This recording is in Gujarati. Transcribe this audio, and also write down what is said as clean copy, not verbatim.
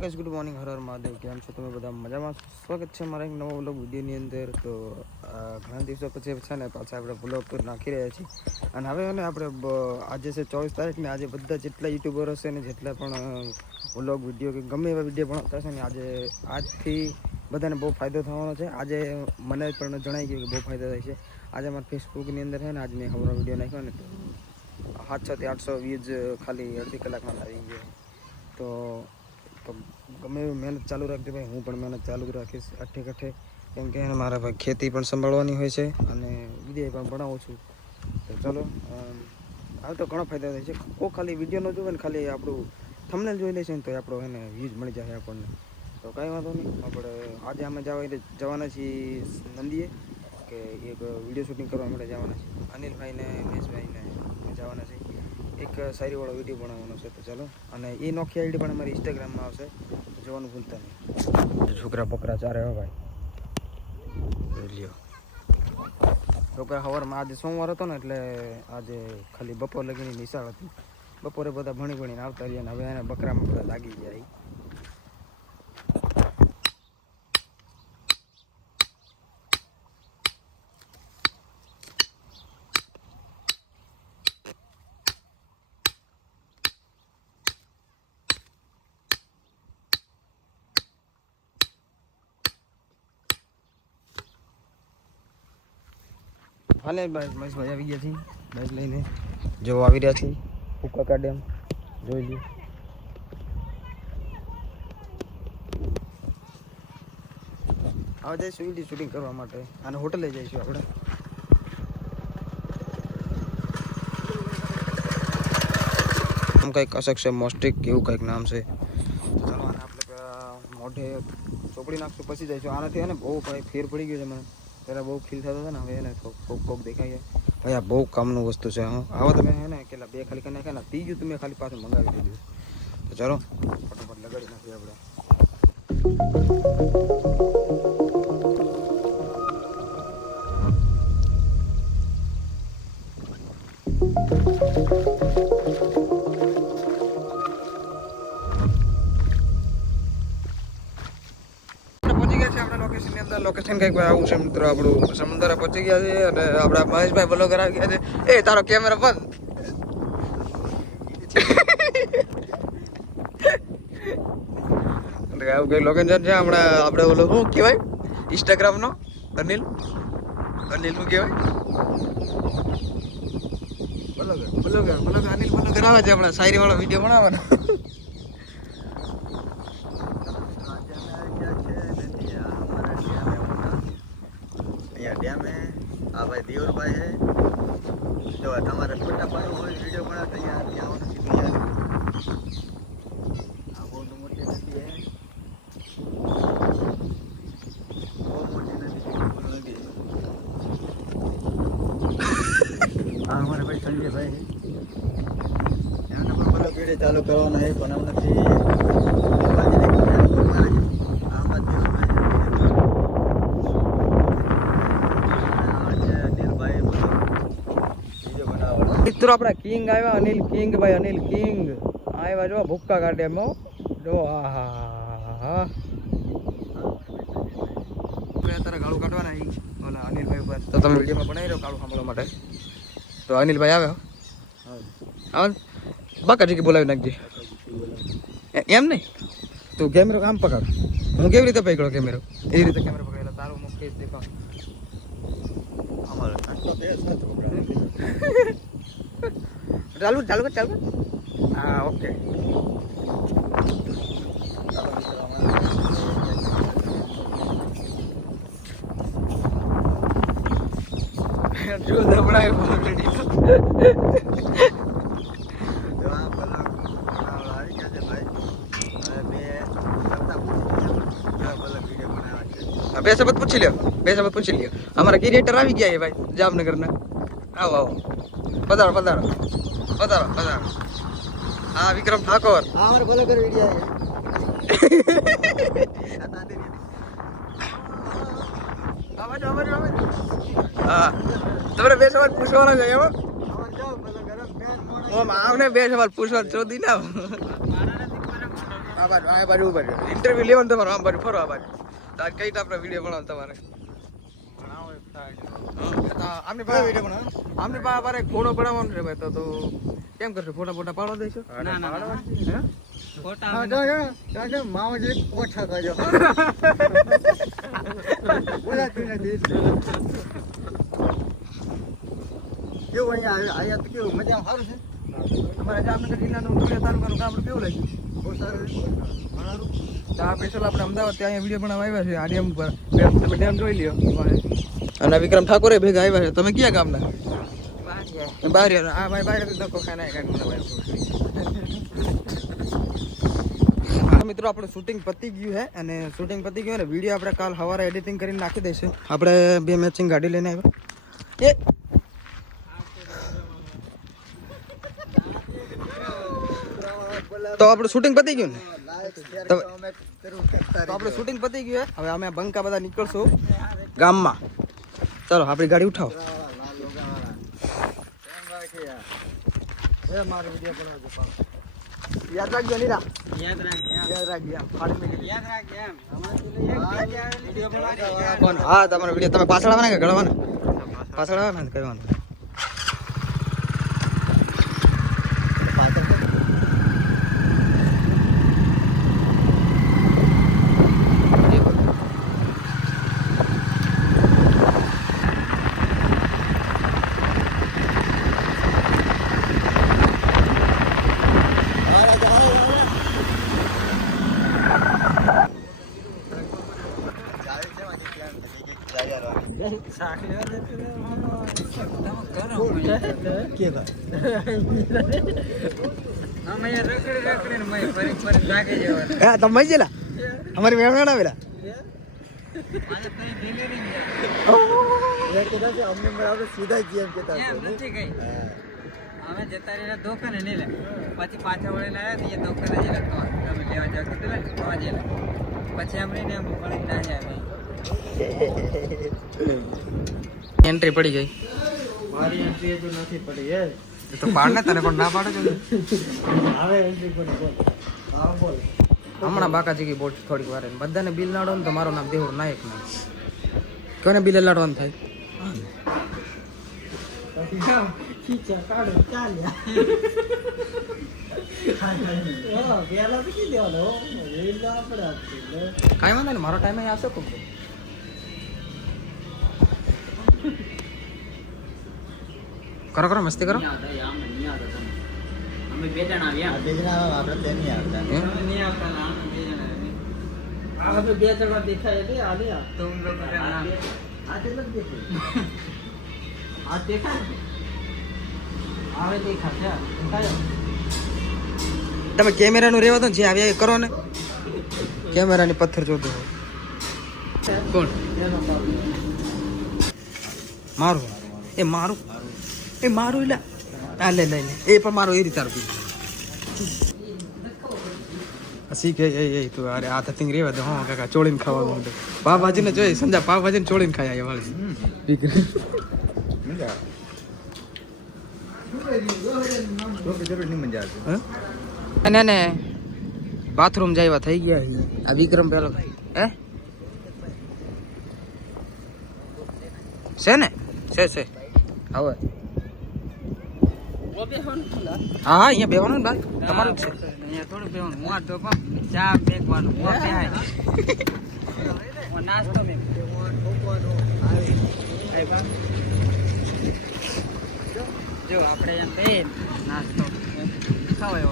गाइस गुड मॉर्निंग हर हर महादेव કેમ છો તમે બધા મજામાં સ્વાગત છે મારા એક નવો વ્લોગ વિડીયોની અંદર તો ઘણા દિવસો પછી છે ને પાછા આપણે વ્લોગ તો નાખી રહ્યા છીએ અને હવે ને આપણે આજે છે 24 તારીખ ને આજે બધા જેટલા યુટ્યુબરો છે ને જેટલા પણ વ્લોગ વિડીયો કે ગમે એવા વિડીયો બનાવતા છે ને આજે આજથી બધાને બહુ ફાયદો થવાનો છે આજે મને પણ જણાઈ ગયું કે બહુ ફાયદો થાય છે આજે મારા ફેસબુકની અંદર છે ને આજ મેં હમણાં વિડીયો નાખ્યો ને તો 700 થી 800 વ્યૂઝ ખાલી અડધી કલાકમાં આવી ગયો તો ગમે એવી મહેનત ચાલુ રાખજો ભાઈ હું પણ મહેનત ચાલુ રાખીશ અઠે કઠે કેમ કે મારા ભાઈ ખેતી પણ સંભાળવાની હોય છે અને વિડીયો પણ બનાવું છું તો ચલો હવે તો ઘણો ફાયદો થાય છે કોઈ ખાલી વિડીયો ન જોવે ને ખાલી આપણું થંબનેલ જોઈ લેશે ને તો આપણો એને વ્યૂઝ મળી જાય આપણને તો કાંઈ વાંધો નહીં આપણે આજે અમે જવાના છીએ નંદીએ કે એક વિડીયો શૂટિંગ કરવા માટે જવાના છીએ અનિલભાઈને મહેશભાઈને જવાના છે એક શાયરીવાળો વિડીયો બનાવવાનો છે તો ચાલો અને એ નોખી આઈડી પણ અમારી ઇન્સ્ટાગ્રામમાં આવશે જોવાનું ભૂલતા નહીં છોકરા બકરા ચારે હો ભાઈ લ્યો છોકરા સવારમાં આજે સોમવાર હતો ને એટલે આજે ખાલી બપોર લગીની નિશાળ હતી બપોરે બધા ભણીને આવતા રહ્યા ને હવે એને બકરામાં બધા લાગી ગયા હાલે મહેશભાઈ આવી ગયા છે બસ લઈને જો આવી રહ્યા છે ઉકાકા ડેમ જોઈ લ્યો હવે જઈશું વિડીયો શૂટિંગ કરવા માટે અને હોટલે જઈશું આપણે આમ કંઈક અશક છે મોસ્ટિક એવું કંઈક નામ છે ચાલો આને આપણે મોઢે ચોપડી નાખશું પછી જઈશું આનાથી ને બહુ કંઈ ફેર પડી ગયો છે મને પહેલાં બહુ ફીલ થતો હતો ને હવે એને કોક દેખાય ભાઈ આ બહુ કામનું વસ્તુ છે આવો તમે હે ને કેટલા બે ખાલી કરી નાખ્યા ને ત્રીજું તમે ખાલી પાછું મંગાવી દીધું તો ચાલો ફટાફટ લગાડી નાખીએ આપણે લોકેશન કંઈક આવું છે મિત્રો આપણું સમુદ્ર પહોંચી ગયા છે અને આપણા મહેશભાઈ બ્લોગર આવી ગયા છે એ તારો કેમેરા બંધ આવું કઈ લોકેશન છે હમણાં આપણે ઓલો શું કહેવાય ઇન્સ્ટાગ્રામનો અનિલ શું કહેવાય બ્લોગર અનિલ બ્લોગર આવે છે હમણાં શાયરી વાળો વિડીયો બનાવવાનો डैम है आ भाई देवर भाई है जो हमारे छोटा भाई वो वीडियो बनाते हैं यार क्या होना चाहिए आ वो तो मोटी नदी है वो मोटी नदी हाँ हमारे भाई संजय भाई एमने पर वीडियो चालू करवाना है पण हमने મિત્રો આપણા કિંગ આવ્યા અનિલ કિંગ ભાઈ અનિલ કિંગ આવ્યા જો ભૂક્કા કાઢે એમ જો હા અત્યારે ગાળું કાઢવાના ઓલા અનિલભાઈ ઉપર તો તમે વિડીયોમાં બનાવી રહ્યો ગાળું સાંભળવા માટે તો અનિલભાઈ આવ્યો આવે બાકાજી બોલાવી નાખજે એમ નહીં તું કેમેરો આમ પકડ હું કેવી રીતે પકડ્યો કેમેરો એવી રીતે કેમેરો પકડેલો તારું મુખ કેસ દેખાવ ચાલુ હા ઓકે જો દબડાય બે શબ્દ પૂછી લ્યો અમારા ક્રિએટર આવી ગયા છે ભાઈ જામનગરના આવો પધારો હા વિક્રમ ઠાકોર हाँ हमारे फॉलो कर वीडियो है હા તમારે બે સવાલ પૂછવાના છે એમાં આવને બે સવાલ પૂછવા ચોદી ના આ બાજુ ઉભા રહ્યો ઇન્ટરવ્યુ લેવાનું તમારે આમ બાજુ ફરો આ બાજુ તો આજ કઈ આપણે વિડીયો બનાવો તમારે આમની પાસે વિડીયો બનાવો આમની પાસે અમારે ફોટો પડાવવાનો છે ભાઈ તો કેમ કરશો ફોટા પાડો દઈશું મામાજી ઓછા કરજો કેવું અહીંયા તો કેવું મજા સારું છે અમારા જામનગર જિલ્લાનું નોળિયા તાલુકાનું ગામડું કેવું લાગ્યું બહુ સારું તો આ સ્પેશિયલ આપણે અમદાવાદ ત્યાં અહીંયા વિડીયો બનાવવા આવ્યા છે આ ડેમ ઉપર તમે ડેમ જોઈ લ્યો અને વિક્રમ ઠાકોરે ભેગા આવ્યા છે તમે ક્યાં ગામના બહાર આ ભાઈ બહાર ધક્કો ખાને હા મિત્રો આપણું શૂટિંગ પતી ગયું છે અને શૂટિંગ પતી ગયું ને વિડીયો આપણે કાલ સવારે એડિટિંગ કરીને નાખી દઈશું આપણે 2 મેચિંગ ગાડી લઈને આવ્યા એ તો આપણું શૂટિંગ પતી ગયું ને તો આપણું શૂટિંગ પતી ગયું હવે અમે બંકા બધા નીકળશું ગામમાં ચાલો આપણી ગાડી ઉઠાવો મારો વિડીયો બનાવજો યાદ રાખજો નીરા યાદ રાખજો હા તમારો વિડીયો તમે પાછળ આવવાના કે ગળવાના પાછળ આવવાના કહેવાનું તમે જેલા અમારી મેમ આવેલા અમને બરાબર સીધા જ એમ કેતા અમે જતા રહ્યા દુકાને નહીં લે પછી પાછા વળીને આવ્યા તો દુકાને જ લખવા તમે લેવા જાવ કીધું ને તો જ પછી અમને એમ વળી ના જાય એન્ટ્રી પડી ગઈ મારી એન્ટ્રી તો નથી પડી એ તો પાડને તને પણ ના પાડે છે હવે એન્ટ્રી પડી બોલ હા બોલ હમણાં બાકાજી કી બોટ થોડીક વાર બધાને બિલ લાડો ને તો મારું નામ દેહુર નાયક નહીં કોને બિલ લાડવાનું થાય ખીચા કાઢો ચાલ્યા પેલા તો કી દેવાનો રેલ આપણે કાંઈ વાંધો ને મારો ટાઈમ અહીં આવશે ખૂબ કરો કરો મસ્તી કરો અમે બે જણ આવ્યા બે જણા આપણે તે નહીં આવતા અમે નહીં આવતા ના અમે બે જણ આવ્યા આપણે બે જણા દેખાય એટલે આલે તો ઉન લોકો ના આ કેટલા દેખાય આ દેખાય આવે દેખાય તમે કેમેરાનું રહેવા દો ને જે આવ્યા એ કરો ને કેમેરાની પથ્થર જોતો કોણ મારું એ મારું એટલે આ લે લઈ લે એ પણ મારું એ રીતે તારું શીખે એ તું અરે આ થતી રેવા દે હા કાકા ચોળીને ખાવાનું પાવભાજીને જોઈ સંજા પાવભાજીને ચોળીને ખાઈ આવ્યા વાળી મજા જરૂર નહીં મજા આવતી અને ને બાથરૂમ જાય થઈ ગયા આ વિક્રમ પેલો હે છે ને છે હવે હા અહીંયા બેવાનું ને બાદ તમારું જ છે અહીંયા થોડું બેવાનું મોં તો પણ ચા ફેંકવાનું મોં બેહાય નાસ્તો મેં જો આપણે એમ કહીએ નાસ્તો ખાવાય